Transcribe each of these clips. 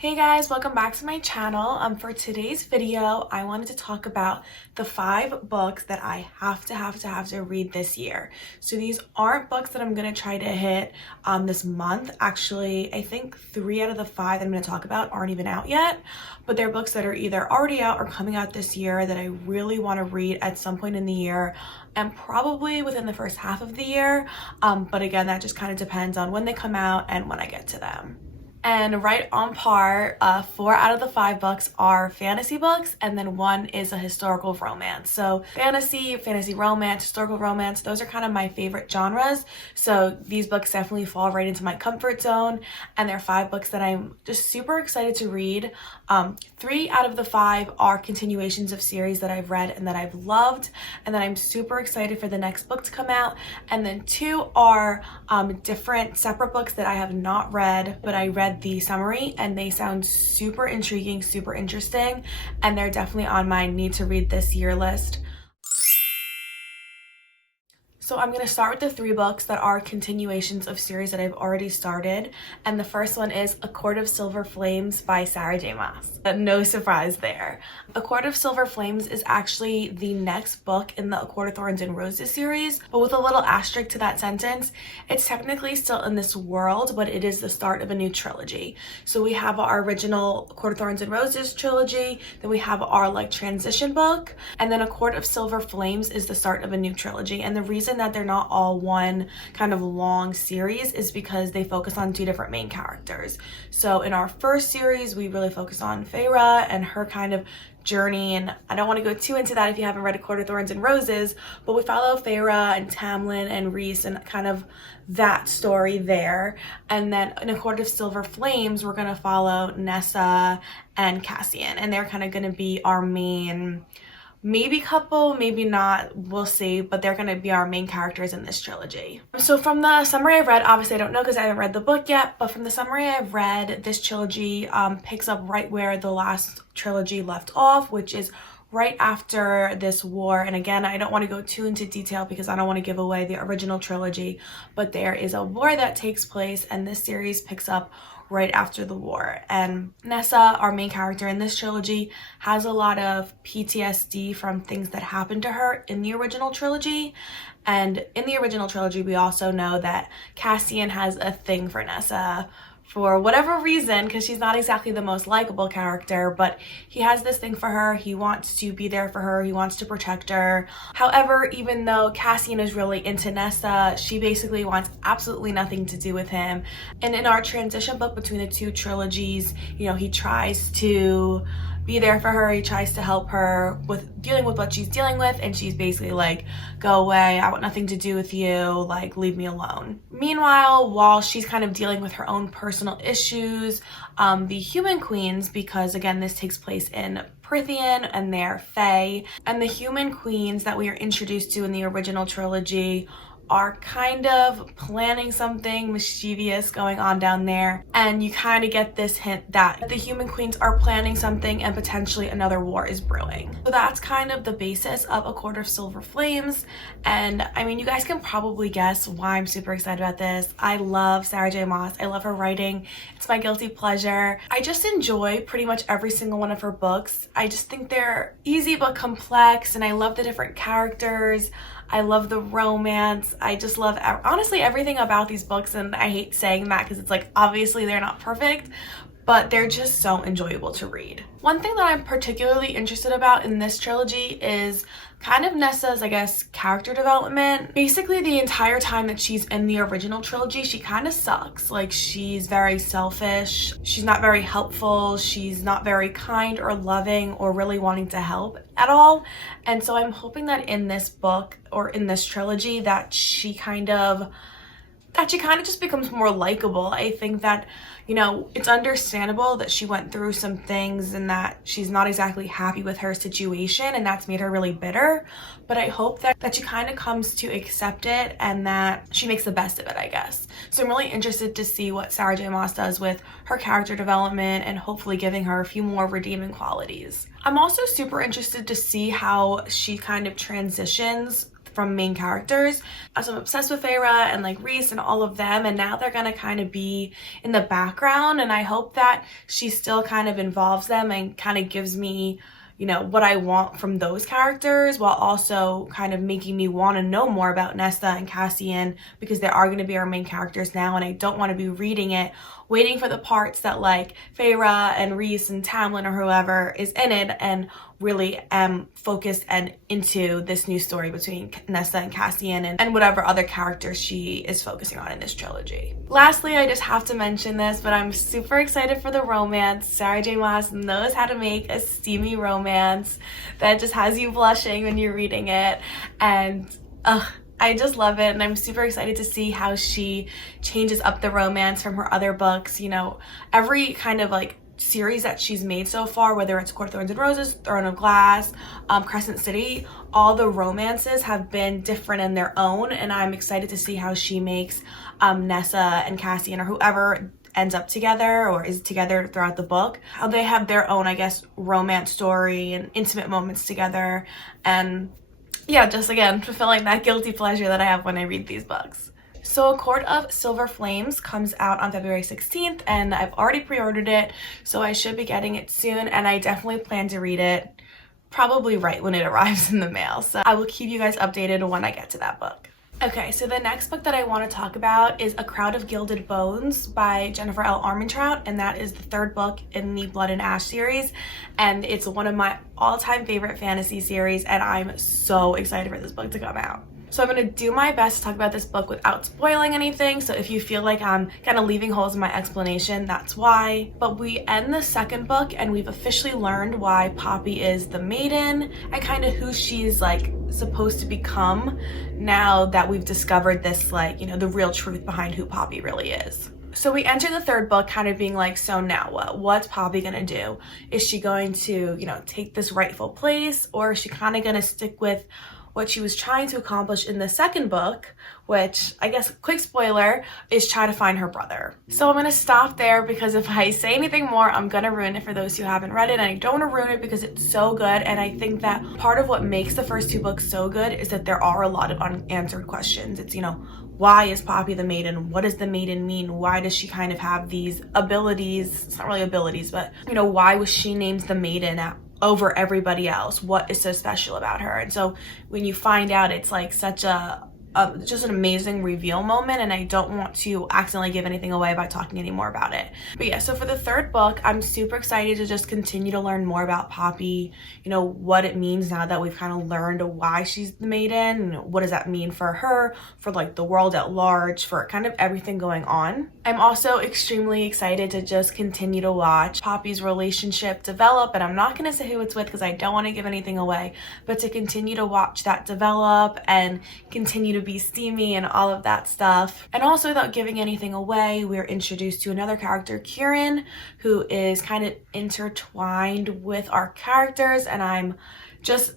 Hey guys, welcome back to my channel. For today's video, I wanted to talk about the 5 books that I have to read this year. So these aren't books that I'm gonna try to hit this month. Actually, I think 3 out of the 5 that I'm gonna talk about aren't even out yet, but they're books that are either already out or coming out this year that I really want to read at some point in the year and probably within the first half of the year. But again, that just kind of depends on when they come out and when I get to them. And right on par, 4 out of the 5 books are fantasy books, and then 1 is a historical romance. So fantasy romance, historical romance, those are kind of my favorite genres. So these books definitely fall right into my comfort zone, and they're 5 books that I'm just super excited to read. 3 out of the 5 are continuations of series that I've read and that I've loved, and then I'm super excited for the next book to come out. And then 2 are different separate books that I have not read, but I read the summary and they sound super intriguing, super interesting, and they're definitely on my need to read this year list. So I'm going to start with the 3 books that are continuations of series that I've already started. And the first one is A Court of Silver Flames by Sarah J. Maas. No surprise there. A Court of Silver Flames is actually the next book in the A Court of Thorns and Roses series, but with a little asterisk to that sentence. It's technically still in this world, but it is the start of a new trilogy. So we have our original A Court of Thorns and Roses trilogy, then we have our transition book, and then A Court of Silver Flames is the start of a new trilogy. And the reason that they're not all one kind of long series is because they focus on 2 different main characters. So in our first series, we really focus on Feyre and her kind of journey, and I don't want to go too into that if you haven't read A Court of Thorns and Roses, but we follow Feyre and Tamlin and Rhys and kind of that story there. And then in A Court of Silver Flames, we're going to follow Nessa and Cassian, and they're kind of going to be our main maybe couple, maybe not, we'll see, but they're going to be our main characters in this trilogy. So from the summary I've read, obviously I don't know because I haven't read the book yet, but from the summary I've read, this trilogy picks up right where the last trilogy left off, which is right after this war. And again, I don't want to go too into detail because I don't want to give away the original trilogy, but there is a war that takes place and this series picks up right after the war. And Nessa, our main character in this trilogy, has a lot of PTSD from things that happened to her in the original trilogy. And in the original trilogy, we also know that Cassian has a thing for Nessa for whatever reason, because she's not exactly the most likable character, but he has this thing for her. He wants to be there for her. He wants to protect her. However, even though Cassian is really into Nessa, she basically wants absolutely nothing to do with him. And in our transition book between the 2 trilogies, he tries to be there for her. He tries to help her with dealing with what she's dealing with, and she's basically like, go away, I want nothing to do with you, leave me alone. Meanwhile, while she's kind of dealing with her own personal issues, the human queens, because again this takes place in Prithian and they're Fae, and the human queens that we are introduced to in the original trilogy are kind of planning something mischievous going on down there, and you kind of get this hint that the human queens are planning something and potentially another war is brewing. So that's kind of the basis of A Court of Silver Flames. And I mean, you guys can probably guess why I'm super excited about this. I love Sarah J. Maas. I love her writing. It's my guilty pleasure. I just enjoy pretty much every single one of her books. I just think they're easy but complex, and I love the different characters. I love the romance. I just love honestly everything about these books, and I hate saying that because it's obviously they're not perfect, but they're just so enjoyable to read. One thing that I'm particularly interested about in this trilogy is kind of Nessa's, I guess, character development. Basically, the entire time that she's in the original trilogy, she kind of sucks. She's very selfish. She's not very helpful. She's not very kind or loving or really wanting to help at all. And so I'm hoping that in this book or in this trilogy that she kind of just becomes more likable. I think that, it's understandable that she went through some things and that she's not exactly happy with her situation, and that's made her really bitter. But I hope that she kind of comes to accept it and that she makes the best of it, I guess. So I'm really interested to see what Sarah J. Maas does with her character development and hopefully giving her a few more redeeming qualities. I'm also super interested to see how she kind of transitions from main characters. So I'm obsessed with Feyre and like Rhys and all of them, and now they're gonna kind of be in the background, and I hope that she still kind of involves them and kind of gives me, you know, what I want from those characters, while also kind of making me want to know more about Nesta and Cassian, because they are going to be our main characters now, and I don't want to be reading it waiting for the parts that like Feyre and Rhys and Tamlin or whoever is in it, and really am focused and into this new story between Nesta and Cassian and whatever other characters she is focusing on in this trilogy. Lastly, I just have to mention this, but I'm super excited for the romance. Sarah J. Maas knows how to make a steamy romance that just has you blushing when you're reading it, and I just love it, and I'm super excited to see how she changes up the romance from her other books. You know, every kind of like series that she's made so far, whether it's Court of Thorns and Roses, Throne of Glass, Crescent City, all the romances have been different in their own, and I'm excited to see how she makes Nessa and Cassian, or whoever ends up together or is together throughout the book, how they have their own, I guess, romance story and intimate moments together, and yeah, just again, fulfilling that guilty pleasure that I have when I read these books. So A Court of Silver Flames comes out on February 16th, and I've already pre-ordered it, so I should be getting it soon, and I definitely plan to read it probably right when it arrives in the mail. So I will keep you guys updated when I get to that book. Okay, so the next book that I want to talk about is A Crowd of Gilded Bones by Jennifer L. Armentrout, and that is the third book in the Blood and Ash series, and it's one of my all-time favorite fantasy series, and I'm so excited for this book to come out. So I'm going to do my best to talk about this book without spoiling anything, so if you feel like I'm kind of leaving holes in my explanation, that's why. But we end the second book and we've officially learned why Poppy is the maiden and kind of who she's like supposed to become now that we've discovered this, like, you know, the real truth behind who Poppy really is. So we enter the third book kind of being like, so now what? What's Poppy gonna do? Is she going to, you know, take this rightful place, or is she kind of gonna stick with what she was trying to accomplish in the second book, which, I guess, quick spoiler, is try to find her brother. So I'm gonna stop there, because if I say anything more, I'm gonna ruin it for those who haven't read it, and I don't want to ruin it because it's so good, and I think that part of what makes the first two books so good is that there are a lot of unanswered questions. It's, you know, why is Poppy the maiden? What does the maiden mean? Why does she kind of have these abilities? It's not really abilities, but, you know, why was she named the maiden over everybody else? What is so special about her? And so when you find out, it's like such just an amazing reveal moment, and I don't want to accidentally give anything away by talking any more about it. But yeah, so for the third book, I'm super excited to just continue to learn more about Poppy, you know, what it means now that we've kind of learned why she's the maiden, and what does that mean for her, for like the world at large, for kind of everything going on. I'm also extremely excited to just continue to watch Poppy's relationship develop, and I'm not going to say who it's with because I don't want to give anything away, but to continue to watch that develop and continue to be steamy and all of that stuff. And also, without giving anything away, we're introduced to another character, Kieran, who is kind of intertwined with our characters, and I'm just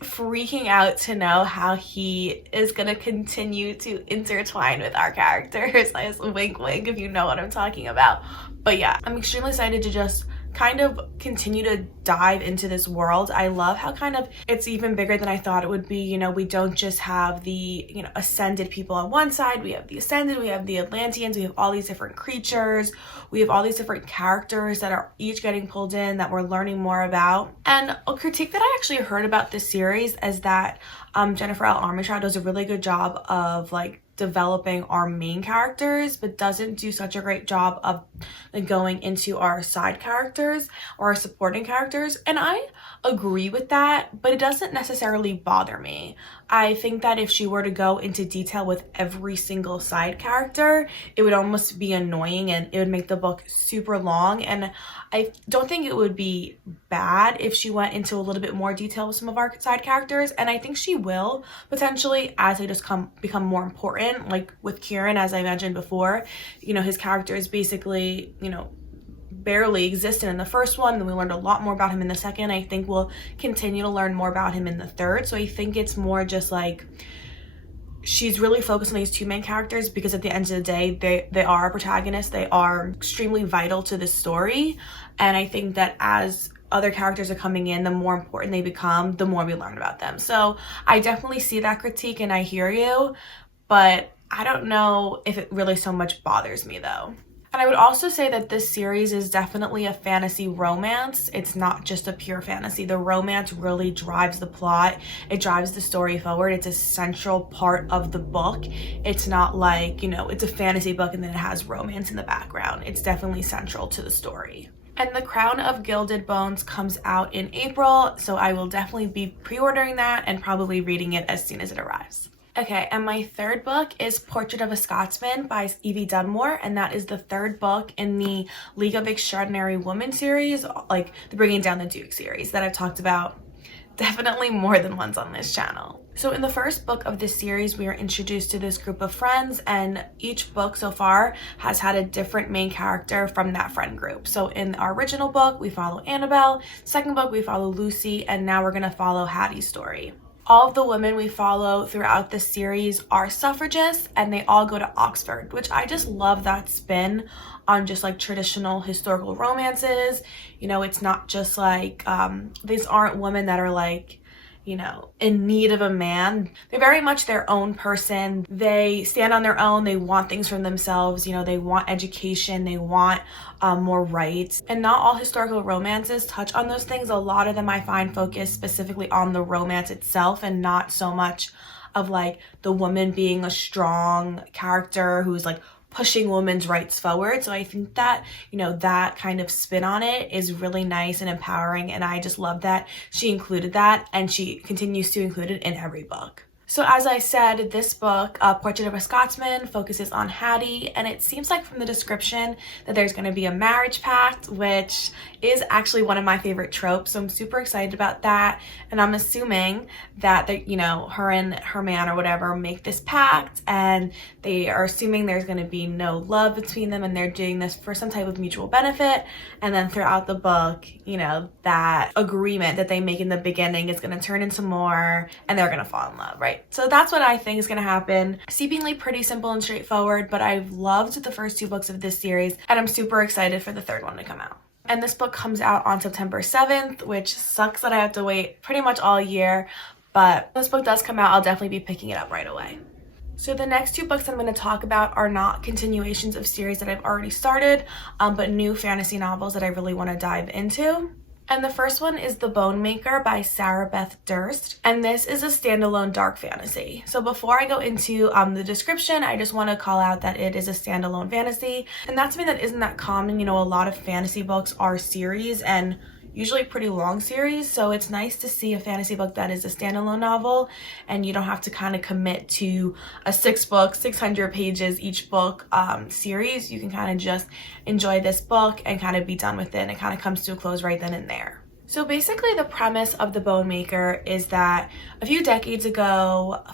freaking out to know how he is gonna continue to intertwine with our characters. I just wink wink if you know what I'm talking about. But yeah, I'm extremely excited to just kind of continue to dive into this world. I love how kind of it's even bigger than I thought it would be. You know, we don't just have the, you know, ascended people on one side, we have the ascended, we have the Atlanteans, we have all these different creatures, we have all these different characters that are each getting pulled in that we're learning more about. And a critique that I actually heard about this series is that Jennifer L. Armentrout does a really good job of like developing our main characters, but doesn't do such a great job of like going into our side characters or our supporting characters. And I agree with that, but it doesn't necessarily bother me. I think that if she were to go into detail with every single side character, it would almost be annoying and it would make the book super long. And I don't think it would be bad if she went into a little bit more detail with some of our side characters. And I think she will potentially as they just become more important. Like with Kieran, as I mentioned before, you know, his character is basically, you know, barely existed in the first one, and we learned a lot more about him in the second. I think we'll continue to learn more about him in the third. So I think it's more just like she's really focused on these two main characters because at the end of the day, they are our protagonists. They are extremely vital to the story. And I think that as other characters are coming in, the more important they become, the more we learn about them. So I definitely see that critique and I hear you, but I don't know if it really so much bothers me though. And I would also say that this series is definitely a fantasy romance. It's not just a pure fantasy. The romance really drives the plot. It drives the story forward. It's a central part of the book. It's not like, you know, it's a fantasy book and then it has romance in the background. It's definitely central to the story. And The Crown of Gilded Bones comes out in April, so I will definitely be pre-ordering that and probably reading it as soon as it arrives. Okay, and my third book is Portrait of a Scotsman by Evie Dunmore, and that is the third book in the League of Extraordinary Women series, like the Bringing Down the Duke series that I've talked about definitely more than once on this channel. So in the first book of this series, we are introduced to this group of friends, and each book so far has had a different main character from that friend group. So in our original book, we follow Annabelle, second book, we follow Lucy, and now we're gonna follow Hattie's story. All of the women we follow throughout this series are suffragists, and they all go to Oxford, which I just love that spin on just like traditional historical romances. You know, it's not just like, these aren't women that are like, you know, in need of a man. They're very much their own person. They stand on their own. They want things for themselves. You know, they want education. They want more rights. And not all historical romances touch on those things. A lot of them I find focus specifically on the romance itself and not so much of like the woman being a strong character who's like pushing women's rights forward. So I think that, you know, that kind of spin on it is really nice and empowering, and I just love that she included that and she continues to include it in every book. So as I said, this book, Portrait of a Scotsman, focuses on Hattie, and it seems like from the description that there's going to be a marriage pact, which is actually one of my favorite tropes, so I'm super excited about that. And I'm assuming that, you know, her and her man or whatever make this pact, and they are assuming there's going to be no love between them, and they're doing this for some type of mutual benefit. And then throughout the book, you know, that agreement that they make in the beginning is going to turn into more, and they're going to fall in love, right? So that's what I think is going to happen. Seemingly pretty simple and straightforward, but I've loved the first two books of this series, and I'm super excited for the third one to come out. And this book comes out on September 7th, which sucks that I have to wait pretty much all year, but when this book does come out, I'll definitely be picking it up right away. So the next two books I'm going to talk about are not continuations of series that I've already started, but new fantasy novels that I really want to dive into. And the first one is The Bone Maker by Sarah Beth Durst, and this is a standalone dark fantasy. So before I go into the description, I just want to call out that it is a standalone fantasy, and that's something that isn't that common. You know, a lot of fantasy books are series, and usually pretty long series, so it's nice to see a fantasy book that is a standalone novel and you don't have to kind of commit to a 6-book, 600 pages each book series. You can kind of just enjoy this book and kind of be done with it, and it kind of comes to a close right then and there. So basically the premise of The Bone Maker is that a few decades ago,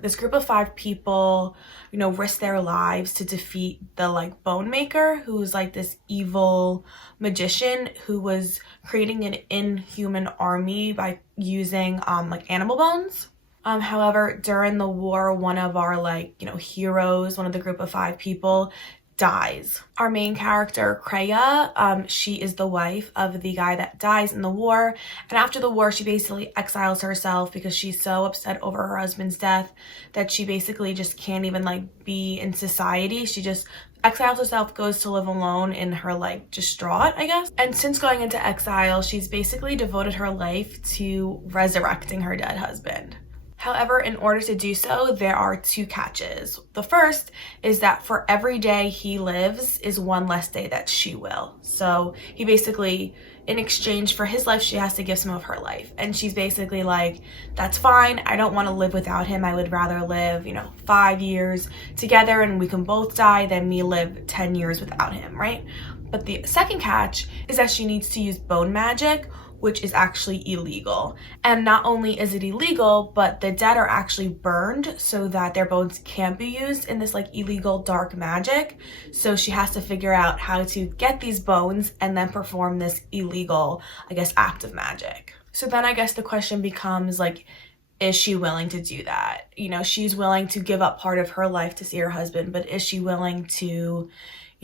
this group of 5 people, you know, risked their lives to defeat the like Bone Maker, who's like this evil magician who was creating an inhuman army by using like animal bones. However, during the war, one of our heroes, one of the group of 5 people, dies. Our main character, Kreia, she is the wife of the guy that dies in the war, and after the war she basically exiles herself because she's so upset over her husband's death that she basically just can't even be in society. She just exiles herself, goes to live alone in her distraught, I guess. And since going into exile, she's basically devoted her life to resurrecting her dead husband. However, in order to do so, there are 2 catches. The first is that for every day he lives is one less day that she will. So he basically, in exchange for his life, she has to give some of her life. And she's basically like, that's fine. I don't want to live without him. I would rather live, 5 years together and we can both die than me live 10 years without him, right? But the second catch is that she needs to use bone magic, which is actually illegal. And not only is it illegal, but the dead are actually burned so that their bones can't be used in this illegal dark magic. So she has to figure out how to get these bones and then perform this illegal, act of magic. So then I guess the question becomes is she willing to do that? She's willing to give up part of her life to see her husband, but is she willing to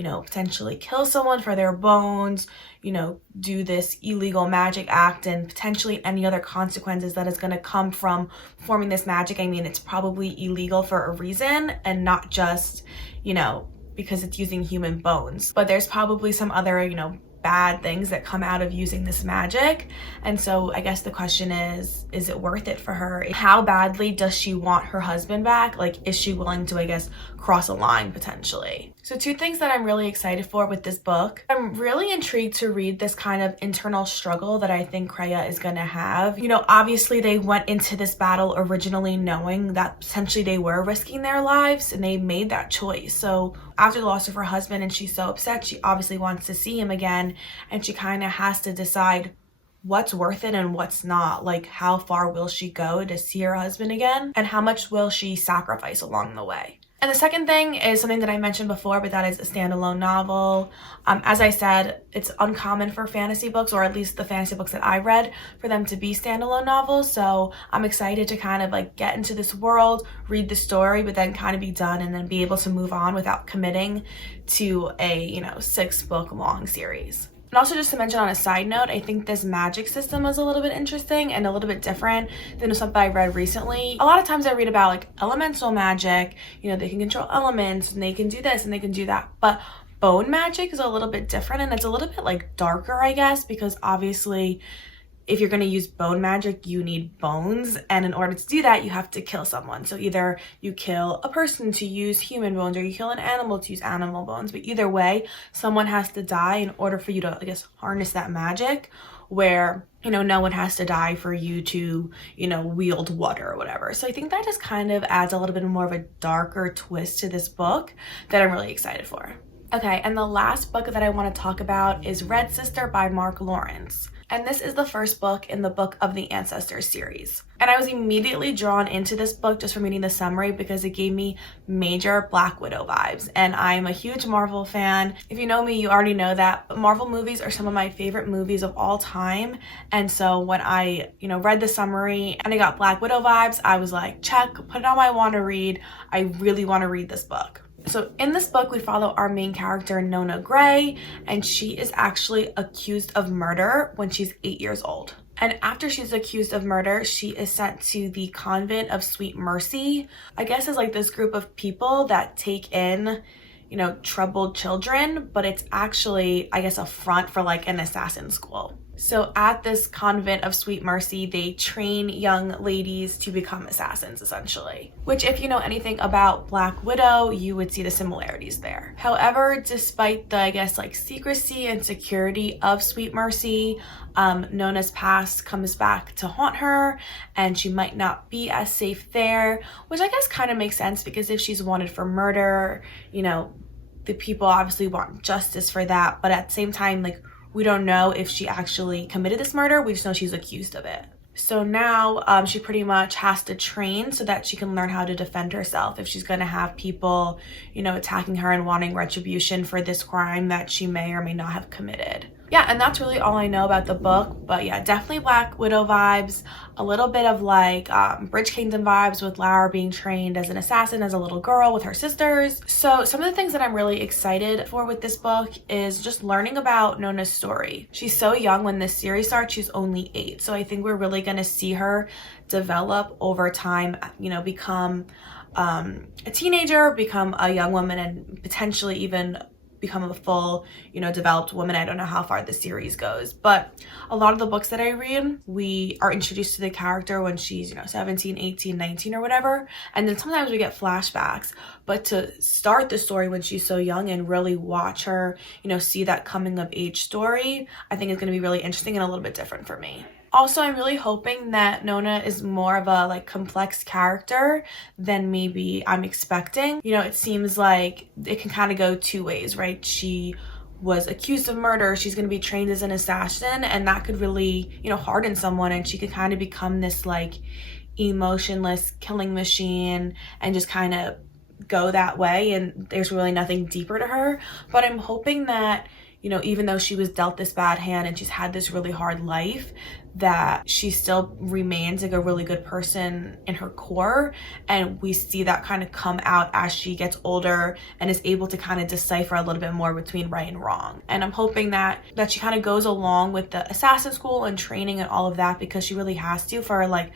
you know, potentially kill someone for their bones, you know, do this illegal magic act, and potentially any other consequences that is going to come from forming this magic. I mean, it's probably illegal for a reason and not just, you know, because it's using human bones, but there's probably some other, you know, bad things that come out of using this magic. And so I guess the question is it worth it for her? How badly does she want her husband back? Like, is she willing to, I guess, cross a line potentially? So 2 things that I'm really excited for with this book. I'm really intrigued to read this kind of internal struggle that I think Kreia is going to have. You know, obviously they went into this battle originally knowing that potentially they were risking their lives, and they made that choice. So after the loss of her husband, and she's so upset, she obviously wants to see him again, and she kind of has to decide what's worth it and what's not. Like, how far will she go to see her husband again, and how much will she sacrifice along the way? And the second thing is something that I mentioned before, but that is a standalone novel. As I said, it's uncommon for fantasy books, or at least the fantasy books that I read, for them to be standalone novels. So I'm excited to kind of like get into this world, read the story, but then kind of be done and then be able to move on without committing to a, you know, 6-book long series. And also, just to mention on a side note, I think this magic system is a little bit interesting and a little bit different than something I read recently. A lot of times I read about like elemental magic, you know, they can control elements and they can do this and they can do that. But bone magic is a little bit different, and it's a little bit like darker, I guess, because obviously if you're going to use bone magic, you need bones, and in order to do that, you have to kill someone. So either you kill a person to use human bones, or you kill an animal to use animal bones, but either way, someone has to die in order for you to, I guess, harness that magic, where, you know, no one has to die for you to, you know, wield water or whatever. So I think that just kind of adds a little bit more of a darker twist to this book that I'm really excited for. Okay, and the last book that I want to talk about is Red Sister by Mark Lawrence. And this is the first book in the Book of the Ancestors series. And I was immediately drawn into this book just from reading the summary because it gave me major Black Widow vibes. And I'm a huge Marvel fan. If you know me, you already know that. But Marvel movies are some of my favorite movies of all time. And so when I, you know, read the summary and I got Black Widow vibes, I was like, check, put it on my want to read. I really want to read this book. So in this book, we follow our main character, Nona Gray, and she is actually accused of murder when she's 8 years old. And after she's accused of murder, she is sent to the Convent of Sweet Mercy. I guess it's like this group of people that take in, you know, troubled children, but it's actually, I guess, a front for like an assassin school. So at this Convent of Sweet Mercy, they train young ladies to become assassins, essentially. Which, if you know anything about Black Widow, you would see the similarities there. However, despite the, I guess, like secrecy and security of Sweet Mercy, Nona's past comes back to haunt her, and she might not be as safe there, which I guess kind of makes sense, because if she's wanted for murder, you know, the people obviously want justice for that, but at the same time, like, we don't know if she actually committed this murder. We just know she's accused of it. So now she pretty much has to train so that she can learn how to defend herself if she's going to have people, you know, attacking her and wanting retribution for this crime that she may or may not have committed. Yeah, and that's really all I know about the book. But yeah, definitely Black Widow vibes, a little bit of like Bridge Kingdom vibes with Lara being trained as an assassin as a little girl with her sisters. So some of the things that I'm really excited for with this book is just learning about Nona's story. She's so young when this series starts, she's only 8. So I think we're really going to see her develop over time, you know, become a teenager, become a young woman, and potentially even become a full, you know, developed woman. I don't know how far the series goes, but a lot of the books that I read, we are introduced to the character when she's, you know, 17, 18, 19 or whatever, and then sometimes we get flashbacks. But to start the story when she's so young and really watch her, you know, see that coming of age story, I think is going to be really interesting and a little bit different for me. Also, I'm really hoping that Nona is more of a like complex character than maybe I'm expecting. You know, it seems like it can kind of go 2 ways, right? She was accused of murder, she's going to be trained as an assassin, and that could really, you know, harden someone, and she could kind of become this like emotionless killing machine and just kind of go that way, and there's really nothing deeper to her. But I'm hoping that, you know, even though she was dealt this bad hand and she's had this really hard life, that she still remains like a really good person in her core. And we see that kind of come out as she gets older and is able to kind of decipher a little bit more between right and wrong. And I'm hoping that she kind of goes along with the assassin school and training and all of that, because she really has to for like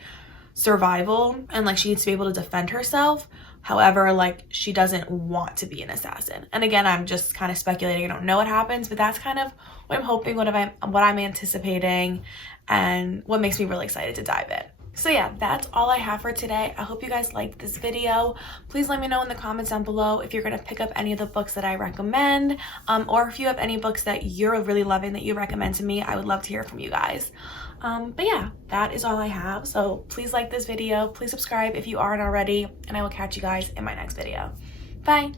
survival, and like she needs to be able to defend herself. However, like she doesn't want to be an assassin. And again, I'm just kind of speculating. I don't know what happens, but that's kind of what I'm hoping, what I'm anticipating, and what makes me really excited to dive in. So yeah, that's all I have for today. I hope you guys liked this video. Please let me know in the comments down below if you're gonna pick up any of the books that I recommend, or if you have any books that you're really loving that you recommend to me. I would love to hear from you guys. But yeah, that is all I have. So please like this video, please subscribe if you aren't already, and I will catch you guys in my next video. Bye.